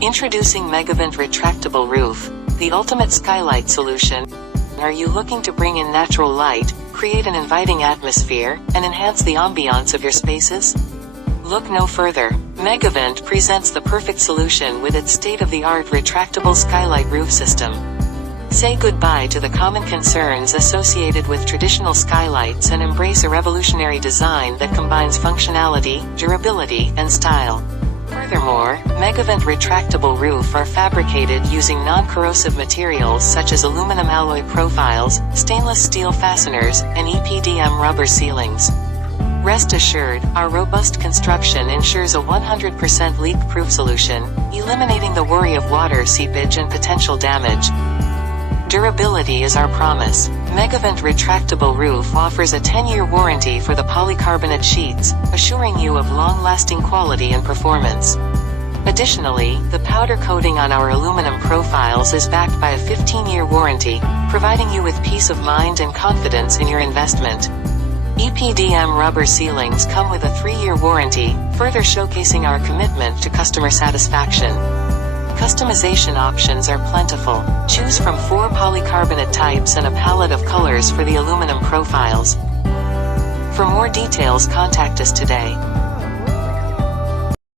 Introducing Megavent Retractable Roof, the ultimate skylight solution. Are you looking to bring in natural light, create an inviting atmosphere, and enhance the ambiance of your spaces? Look no further. Megavent presents the perfect solution with its state-of-the-art retractable skylight roof system. Say goodbye to the common concerns associated with traditional skylights and embrace a revolutionary design that combines functionality, durability, and style. Furthermore, Megavent retractable roof are fabricated using non-corrosive materials such as aluminum alloy profiles, stainless steel fasteners, and EPDM rubber ceilings. Rest assured, our robust construction ensures a 100% leak-proof solution, eliminating the worry of water seepage and potential damage. Durability is our promise. Megavent Retractable Roof offers a 10-year warranty for the polycarbonate sheets, assuring you of long-lasting quality and performance. Additionally, the powder coating on our aluminum profiles is backed by a 15-year warranty, providing you with peace of mind and confidence in your investment. EPDM rubber ceilings come with a 3-year warranty, further showcasing our commitment to customer satisfaction. Customization options are plentiful. Choose from 4 polycarbonate types and a palette of colors for the aluminum profiles. For more details, contact us today.